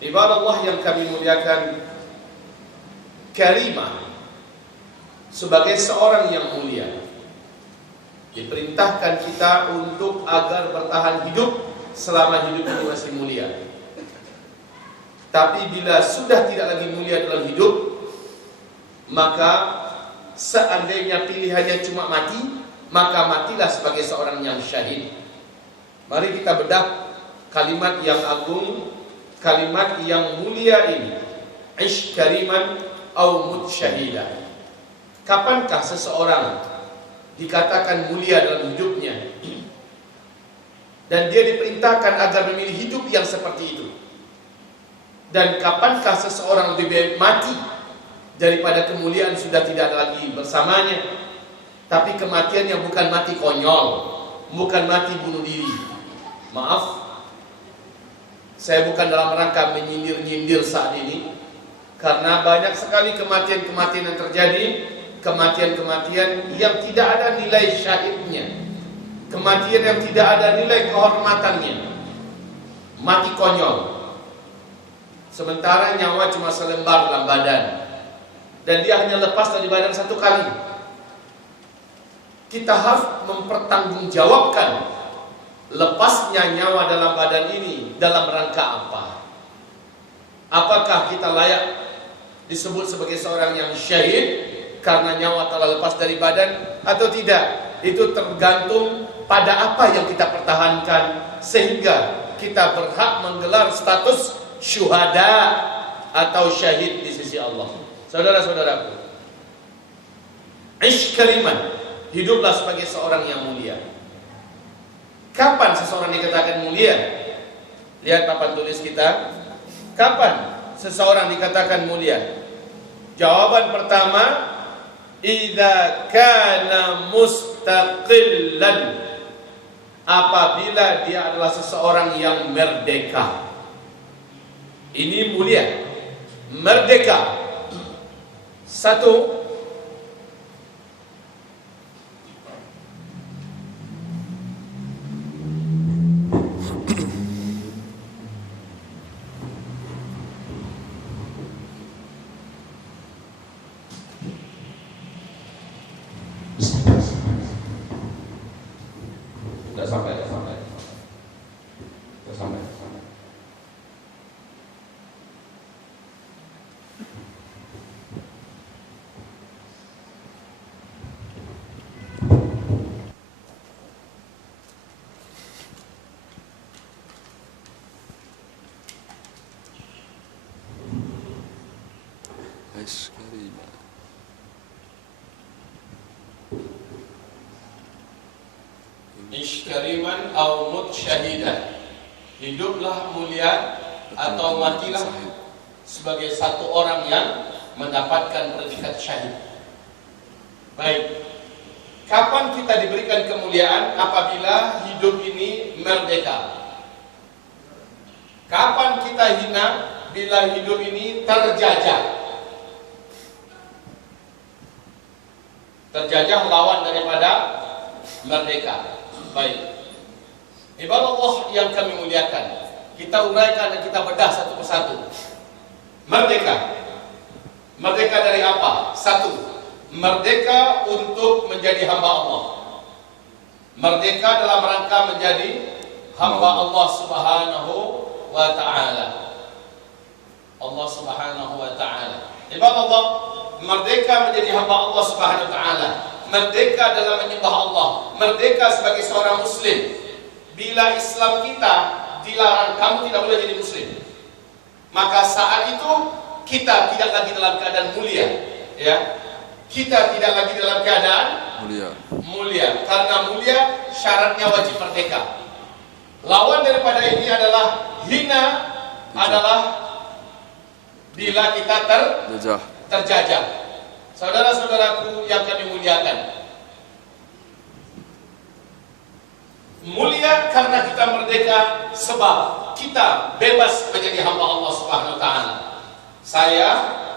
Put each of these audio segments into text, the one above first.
Ibadah Allah yang kami muliakan, karimah sebagai seorang yang mulia, diperintahkan kita untuk agar bertahan hidup selama hidup ini masih mulia. Tapi bila sudah tidak lagi mulia dalam hidup, maka seandainya pilihannya cuma mati, maka matilah sebagai seorang yang syahid. Mari kita bedah kalimat yang agung, kalimat yang mulia ini. Ish kariman au mut syahida. Kapankah seseorang dikatakan mulia dalam hidupnya dan dia diperintahkan agar memilih hidup yang seperti itu? Dan kapankah seseorang lebih baik mati daripada kemuliaan sudah tidak lagi bersamanya, tapi kematian yang bukan mati konyol, bukan mati bunuh diri? Maaf, saya bukan dalam rangka menyindir-nyindir saat ini, karena banyak sekali kematian-kematian yang terjadi, kematian-kematian yang tidak ada nilai syahidnya, kematian yang tidak ada nilai kehormatannya, mati konyol. Sementara nyawa cuma selembar dalam badan, dan dia hanya lepas dari badan satu kali. Kita harus mempertanggungjawabkan lepasnya nyawa dalam badan ini dalam rangka apa? Apakah kita layak disebut sebagai seorang yang syahid karena nyawa telah lepas dari badan atau tidak? Itu tergantung pada apa yang kita pertahankan sehingga kita berhak menggelar status syuhada atau syahid di sisi Allah. Saudara-saudaraku, ish kariman, hiduplah sebagai seorang yang mulia. Kapan seseorang dikatakan mulia? Lihat papan tulis kita. Kapan seseorang dikatakan mulia? Jawaban pertama, idza kana mustaqillan, apabila dia adalah seseorang yang merdeka. Ini mulia, merdeka. Satu, ish kariman au mut syahidah, hiduplah mulia atau matilah sebagai satu orang yang mendapatkan predikat syahid. Baik, kapan kita diberikan kemuliaan? Apabila hidup ini merdeka. Kapan kita hina? Bila hidup ini terjajah. Terjajah lawan daripada merdeka. Baik, ibadah Allah yang kami muliakan, kita uraikan dan kita bedah satu persatu. Merdeka, merdeka dari apa? Satu, merdeka untuk menjadi hamba Allah. Merdeka dalam rangka menjadi hamba Allah Subhanahu wa ta'ala. Allah Subhanahu wa ta'ala. Ibadah Allah, merdeka menjadi hamba Allah Subhanahu wa ta'ala. Merdeka dalam menyembah Allah, merdeka sebagai seorang muslim. Bila Islam kita dilarang, kamu tidak boleh jadi muslim, maka saat itu kita tidak lagi dalam keadaan mulia, ya. Kita tidak lagi dalam keadaan mulia. Karena mulia syaratnya wajib merdeka. Lawan daripada ini adalah hina, adalah bila kita terjajah. Saudara-saudaraku yang kami muliakan, mulia karena kita merdeka, sebab kita bebas menjadi hamba Allah Subhanahu wa ta'ala. Saya,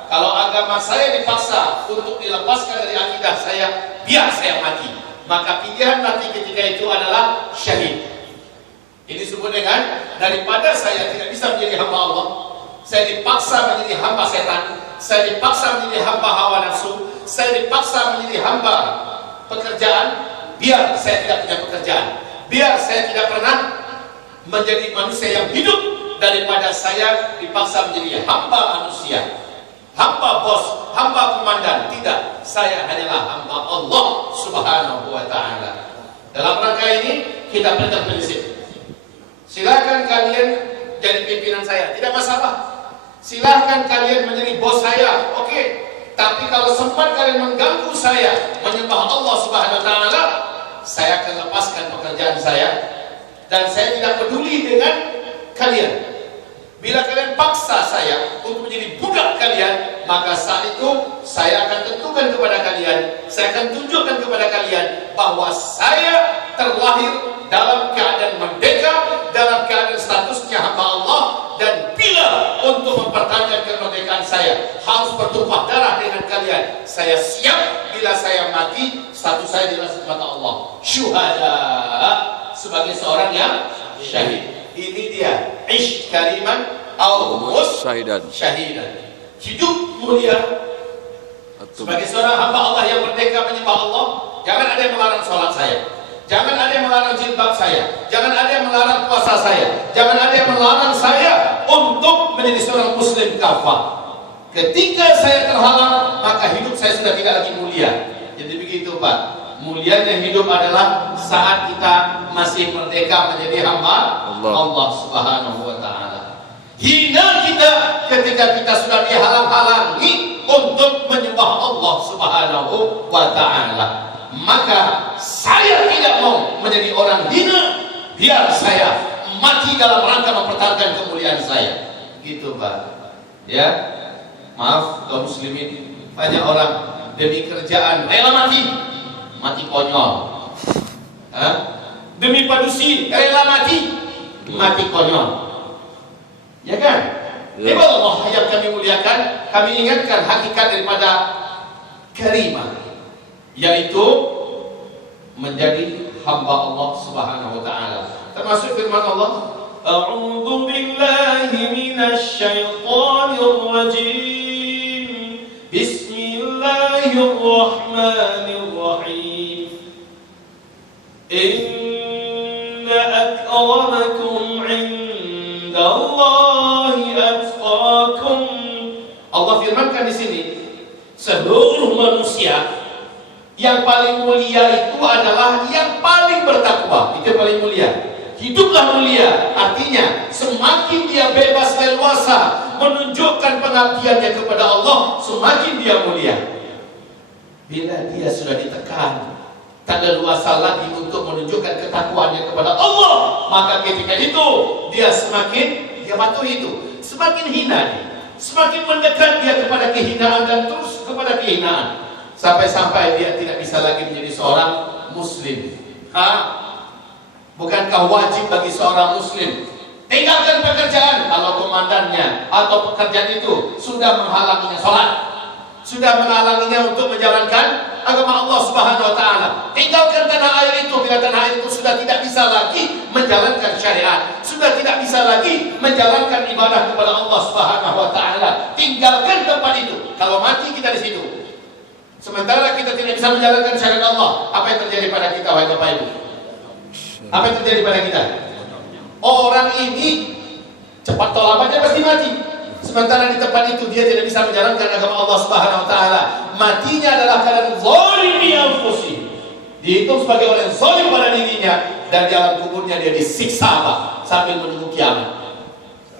kalau agama saya dipaksa untuk dilepaskan dari akidah saya, biar saya mati, maka pilihan mati ketika itu adalah syahid. Ini disebut dengan daripada saya tidak bisa menjadi hamba Allah, saya dipaksa menjadi hamba setan, saya dipaksa menjadi hamba hawa nafsu, saya dipaksa menjadi hamba pekerjaan, biar saya tidak punya pekerjaan, biar saya tidak pernah menjadi manusia yang hidup, daripada saya dipaksa menjadi hamba manusia, hamba bos, hamba komandan. Tidak, saya hanyalah hamba Allah Subhanahu wa ta'ala. Dalam rangka ini kita berprinsip, silakan kalian jadi pimpinan saya, tidak masalah. Silahkan kalian menjadi bos saya, oke. Tapi kalau sempat kalian mengganggu saya menyembah Allah Subhanahu wa ta'ala, saya akan lepaskan pekerjaan saya, dan saya tidak peduli dengan kalian. Bila kalian paksa saya untuk menjadi budak kalian, maka saat itu saya akan tentukan kepada kalian, saya akan tunjukkan kepada kalian bahwa saya terlahir dalam keadaan merdeka, dalam keadaan statusnya hamba Allah. Dan bila untuk mempertahankan kemerdekaan saya harus bertumpah darah dengan kalian, saya siap. Bila saya mati, status saya di mata Allah syuhada, sebagai seorang yang syahid. Ini dia ish kariman au mus syahidan. Hidup mulia sebagai seorang hamba Allah yang merdeka menyembah Allah. Jangan ada yang melarang sholat saya, jangan ada yang melarang jilbab saya, jangan ada yang melarang puasa saya, jangan ada yang melarang saya untuk menjadi seorang muslim kafah. Ketika saya terhalang, maka hidup saya sudah tidak lagi mulia. Jadi begitu Pak, mulianya hidup adalah saat kita masih merdeka menjadi hamba Allah Subhanahu wa ta'ala. Hina kita ketika kita sudah dihalang-halangi untuk menyembah Allah Subhanahu wa ta'ala. Maka saya tidak mau menjadi orang hina, biar saya mati dalam rangka mempertahankan kemuliaan saya. Gitu Pak. Ya, maaf kaum muslimin, banyak orang demi kerjaan rela mati konyol. Demi padusi rela mati konyol. Ya kan? Ya. Allah yang kami muliakan, kami ingatkan hakikat daripada karimah, yaitu menjadi hamba Allah Subhanahu wa ta'ala. Termasuk firman Allah, A'udzu billahi minasy syaithanir rajim. Bismillahirrahmanirrahim. Inna akramakum 'indallahi atqakum. Allah firmankan di sini, seluruh manusia yang paling mulia itu adalah yang paling bertakwa. Itu yang paling mulia. Hiduplah mulia, artinya semakin dia bebas leluasa menunjukkan pengabdiannya kepada Allah, semakin dia mulia. Bila dia sudah ditekan, tak leluasa lagi untuk menunjukkan ketakwaannya kepada Allah, maka ketika itu dia patuh itu, semakin hina dia, semakin mendekat dia kepada kehinaan dan terus kepada kehinaan, sampai-sampai dia tidak bisa lagi menjadi seorang muslim. Bukankah wajib bagi seorang muslim tinggalkan pekerjaan kalau komandannya atau pekerjaan itu sudah menghalanginya sholat, sudah menghalanginya untuk menjalankan agama Allah Subhanahu wa ta'ala? Tinggalkan tanah air itu bila tanah air itu sudah tidak bisa lagi menjalankan syariat, sudah tidak bisa lagi menjalankan ibadah kepada Allah Subhanahu wa ta'ala. Tinggalkan tempat itu. Kalau mati kita di situ, sementara kita tidak bisa menjalankan syariat Allah, apa yang terjadi pada kita, wahai Bapak Ibu? Apa yang terjadi pada kita? Orang ini cepat atau lambat dia pasti mati. Sementara di tempat itu dia tidak bisa menjalankan agama Allah Subhanahu wa ta'ala. Matinya adalah karena zalimi anfusih. Dihitung sebagai orang yang zalim pada dirinya, dan di alam kuburnya dia disiksa sambil menunggu kiamat.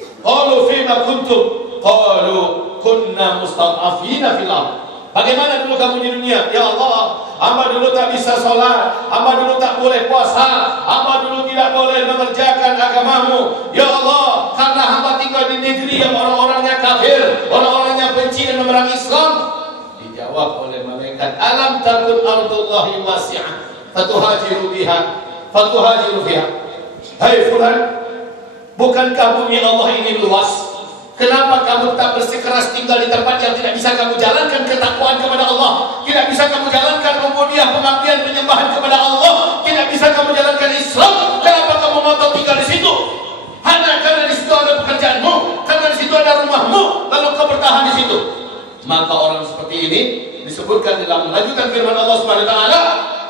Qalu fima kuntum? Qalu kunna mustad'afina fil ardh. Bagaimana dulu kamu di dunia? Ya Allah, hamba dulu tak bisa sholat, hamba dulu tak boleh puasa, hamba dulu tidak boleh mengerjakan agamamu. Ya Allah, karena hamba tinggal di negeri yang orang-orangnya kafir, orang-orangnya benci dan memerangi Islam. Dijawab oleh malaikat, alam takun ardullahi wasi'ah fatuhajiru fiha. Hai fulan, bukankah bumi Allah ini luas? Kenapa kamu tak bersikeras tinggal di tempat yang tidak bisa kamu jalankan ketakwaan kepada Allah, tidak bisa kamu jalankan rububiyah, pengabdian, penyembahan kepada Allah, tidak bisa kamu jalankan Islam? Kenapa kamu mau tinggal di situ? Hanya karena di situ ada pekerjaanmu, karena di situ ada rumahmu, bertahan di situ. Maka orang seperti ini disebutkan dalam lanjutan firman Allah Subhanahu wa taala,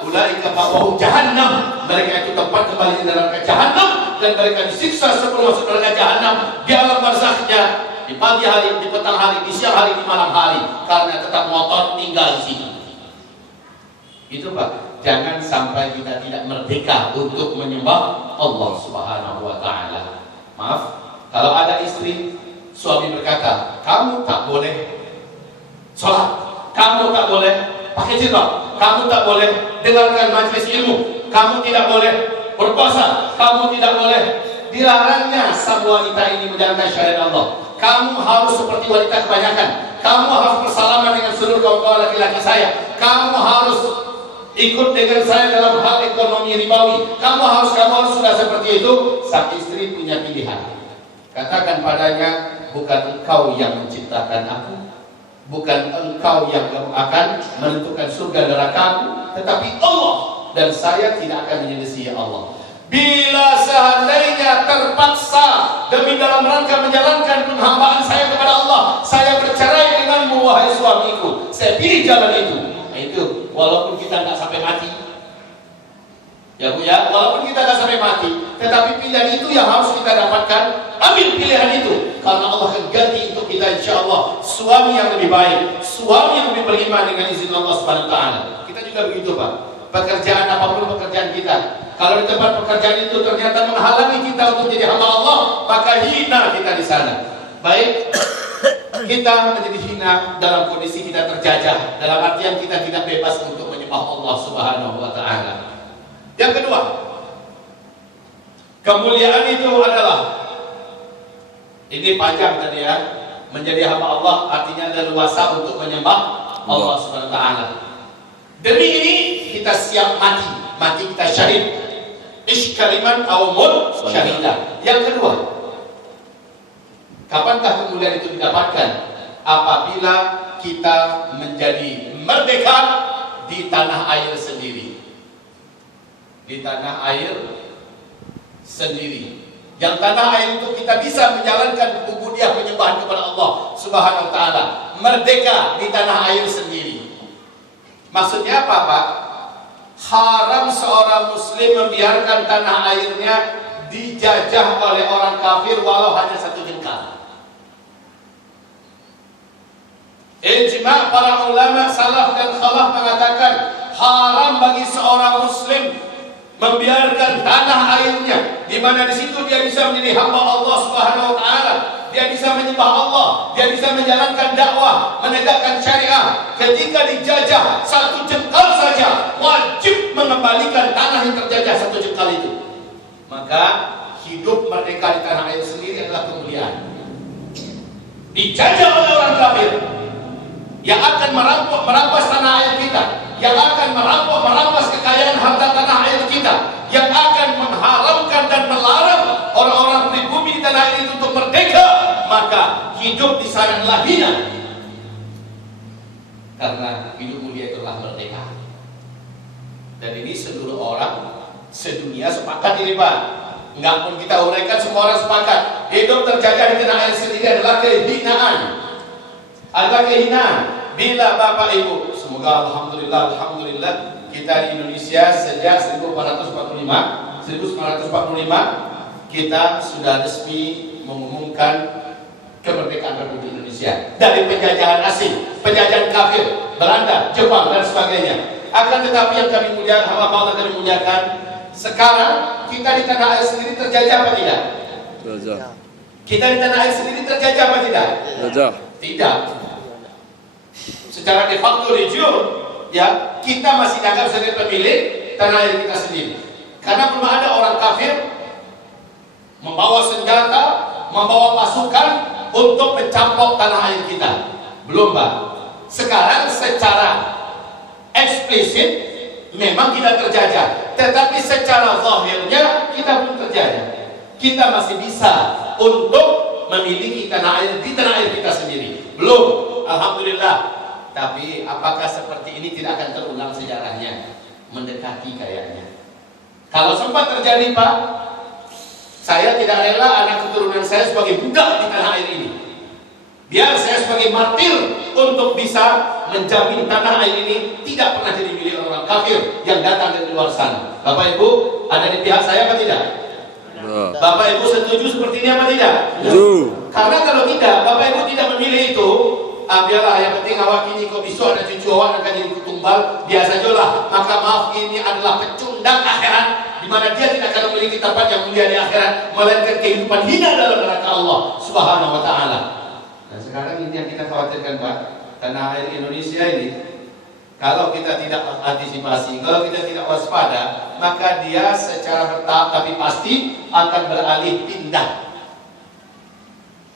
ulaika ma'wahum jahannam, mereka itu tempat kembali di neraka jahannam, dan mereka disiksa sebelum masuk neraka jahannam di alam barzakhnya, di pagi hari, di petang hari, di siang hari, di malam hari, karena tetap ngotot tinggal di situ. Itu Pak, jangan sampai kita tidak merdeka untuk menyembah Allah Subhanahu wa taala. Maaf, kalau ada istri, suami berkata, kamu tak boleh sholat, kamu tak boleh pakai jilbab, kamu tak boleh dengarkan majelis ilmu, kamu tidak boleh berpuasa, kamu tidak boleh. Dilarangnya sang wanita ini menjalankan syariat Allah. Kamu harus seperti wanita kebanyakan, kamu harus bersalaman dengan seluruh kaum-kaum laki-laki saya, kamu harus ikut dengan saya dalam hal ekonomi ribawi, kamu harus sudah seperti itu. Sang istri punya pilihan. Katakan padanya, bukan engkau yang menciptakan aku, bukan engkau yang akan menentukan surga nerakaku, tetapi Allah, dan saya tidak akan menyelisih Allah. Bila seandainya terpaksa demi dalam rangka menjalankan penghambaan saya kepada Allah, saya bercerai denganmu wahai suamiku, saya pilih jalan itu. Nah, itu walaupun kita nggak sampai mati, ya Bu ya, walaupun kita nggak sampai mati, tetapi pilihan itu yang harus kita dapatkan. Ambil pilihan itu, karena Allah akan ganti untuk kita insya Allah suami yang lebih baik, suami yang lebih beriman dengan izin Allah Subhanahu wa taala. Kita juga begitu Pak. Pekerjaan apapun pekerjaan kita, kalau di tempat pekerjaan itu ternyata menghalangi kita untuk jadi hamba Allah, maka hina kita di sana. Baik, kita menjadi hina dalam kondisi kita terjajah, dalam artian kita tidak bebas untuk menyembah Allah Subhanahu wa taala. Yang kedua, kemuliaan itu adalah, ini panjang tadi ya, menjadi hamba Allah artinya leluasa untuk menyembah Allah Subhanahu wa taala. Demi ini kita siap mati, mati kita syahid. Iskaliman aumul syahidah. Yang kedua, kapankah kemuliaan itu didapatkan? Apabila kita menjadi merdeka di tanah air sendiri. Di tanah air sendiri. Yang tanah air itu kita bisa menjalankan ubudiyah penyembahan kepada Allah Subhanahu wa taala. Merdeka di tanah air sendiri. Maksudnya apa Pak? Haram seorang muslim membiarkan tanah airnya dijajah oleh orang kafir walau hanya satu jengkal. Ijma' para ulama salaf dan khalaf mengatakan haram bagi seorang muslim membiarkan tanah airnya, di mana di situ dia bisa menjadi hamba Allah Subhanahu wa taala, dia bisa menyembah Allah, dia bisa menjalankan dakwah, menegakkan syariah. Ketika dijajah satu jengkal saja, wajib mengembalikan tanah yang terjajah satu jengkal itu. Maka hidup merdeka di tanah air sendiri adalah kemuliaan. Dijajah oleh orang kafir yang akan merampas tanah air kita, yang akan merampas kekayaan harta tanah air kita, yang akan mengharamkan dan melarang orang-orang pribumi di tanah air itu untuk merdeka, maka hidup di sana adalah hina. Karena hidup mulia itulah merdeka. Dan ini seluruh orang sedunia sepakat ini Pak. Enggak pun kita uraikan, semua orang sepakat. Hidup terjajah di tanah air sendiri adalah kehinaan. Adalah kehinaan. Bila Bapak Ibu, semoga alhamdulillah kita di Indonesia sejak 1945 kita sudah resmi mengumumkan kemerdekaan Republik Indonesia dari penjajahan asing, penjajahan kafir, Belanda, Jepang dan sebagainya. Akan tetapi yang kami muliakan, Allah kami muliakan, sekarang kita di tanah air sendiri terjajah apa tidak? Terjajah. Kita di tanah air sendiri terjajah apa tidak? Terjajah. Tidak. Secara de facto de jure, ya, kita masih dianggap sebagai pemilik tanah air kita sendiri. Karena belum ada orang kafir membawa senjata, membawa pasukan untuk mencampok tanah air kita. Belum, Pak. Sekarang secara eksplisit memang kita terjajah, tetapi secara zahirnya kita belum terjajah. Kita masih bisa untuk memiliki tanah air di tanah air kita sendiri. Belum, alhamdulillah. Tapi apakah seperti ini tidak akan terulang sejarahnya? Mendekati kayaknya. Kalau sempat terjadi Pak, saya tidak rela anak keturunan saya sebagai budak di tanah air ini. Biar saya sebagai martir untuk bisa menjamin tanah air ini tidak pernah jadi milik orang kafir yang datang dari luar sana. Bapak Ibu ada di pihak saya apa tidak? Bapak Ibu setuju seperti ini apa tidak? Karena kalau tidak, Bapak Ibu tidak memilih itu, biarlah, yang penting awak ini kok besok ada cucu awak akan jadi ketumbal, biasa sajalah. Maka maaf, ini adalah pecundang akhirat, di mana dia tidak akan memiliki tempat yang mulia di akhirat, melainkan kehidupan hina dalam neraka Allah Subhanahu wa taala. Dan sekarang ini yang kita khawatirkan, Pak, tanah air Indonesia ini, kalau kita tidak antisipasi, kalau kita tidak waspada, maka dia secara bertahap tapi pasti akan beralih pindah.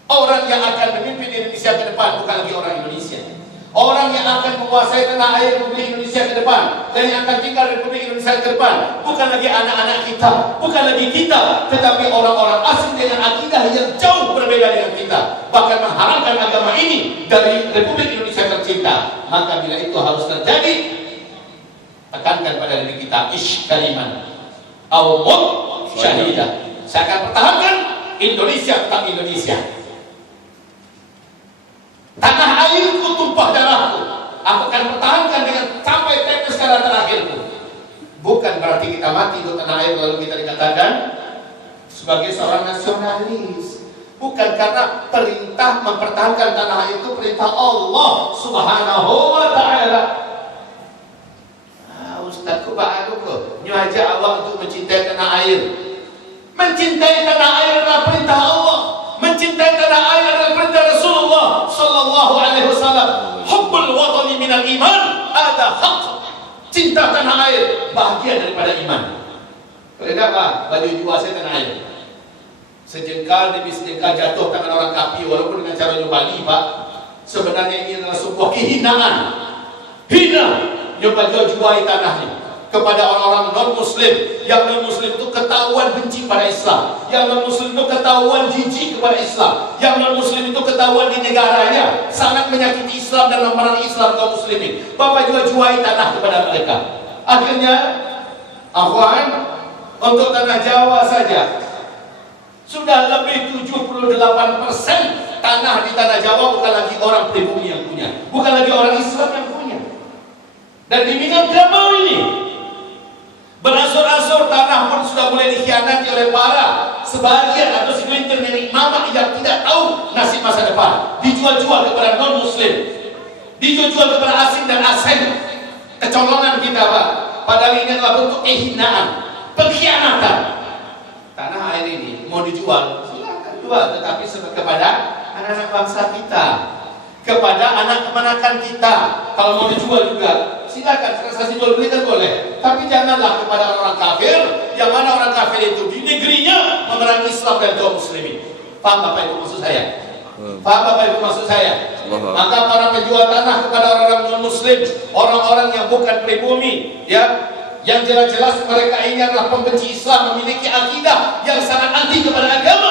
Orang yang akan memimpin Indonesia ke depan bukan lagi orang Indonesia. Orang yang akan menguasai tanah air Republik Indonesia ke depan dan yang akan tinggal Republik Indonesia ke depan bukan lagi anak-anak kita, bukan lagi kita, tetapi orang-orang asing dengan akidah yang jauh berbeda dengan kita, bahkan mengharamkan agama ini dari Republik Indonesia tercinta. Maka bila itu harus terjadi, tekankan pada diri kita, ish kaliman au mut syahidah. Saya akan pertahankan Indonesia tetap Indonesia. Tanah airku tumpah darahku, aku akan pertahankan dengan sampai tetes darah terakhirku. Bukan berarti kita mati untuk tanah air lalu kita dikatakan sebagai seorang nasionalis. Bukan, karena perintah mempertahankan tanah air itu perintah Allah Subhanahu wa ta'ala. Ustazku ba'aluku nyuaja Allah untuk mencintai tanah air. Mencintai tanah air adalah perintah Allah. Mencintai tanah air adalah perintah Rasulullah sallallahu alaihi wasallam. Hubbul watani minal iman, ada hak. Cinta tanah air bahagian daripada iman. Kenapa baju jual saya tanah air? Sejengkal demi sejengkal jatuh tangan orang kafir walaupun dengan cara nyobali, Pak. Sebenarnya ini adalah sebuah kehinaan. Hina nyoba jual tanahnya kepada orang-orang non-muslim. Yang non-muslim itu ketahuan benci pada Islam, yang non-muslim itu ketahuan jijik kepada Islam, yang non-muslim itu ketahuan di negaranya sangat menyakiti Islam dan memerangi Islam kaum muslimin. Bapak jual tanah kepada mereka. Akhirnya akhwan, untuk tanah Jawa saja sudah lebih 78% tanah di tanah Jawa bukan lagi orang pribumi yang punya, bukan lagi orang Islam yang punya. Dan di Minangkabau ini berasur-asur tanah pun sudah mulai dikhianati oleh para sebagian atau segelintir nenek mama yang tidak tahu nasib masa depan. Dijual-jual kepada non-muslim, dijual-jual kepada asing dan asing. Kecolongan kita, Pak. Padahal ini adalah bentuk kehinaan, pengkhianatan. Tanah air ini mau dijual, silakan jual, tetapi kepada anak-anak bangsa kita, kepada anak kemenakan kita. Kalau mau dijual juga silakan, transaksi jual beli kan boleh, tapi janganlah kepada orang kafir, yang mana orang kafir itu di negerinya memerangi Islam dan kaum muslimin. Paham Bapak Ibu maksud saya? Paham Bapak Ibu maksud saya? Maka para penjual tanah kepada orang-orang non muslim, orang-orang yang bukan pribumi, ya, yang jelas-jelas mereka ini adalah pembenci Islam, memiliki akidah yang sangat anti kepada agama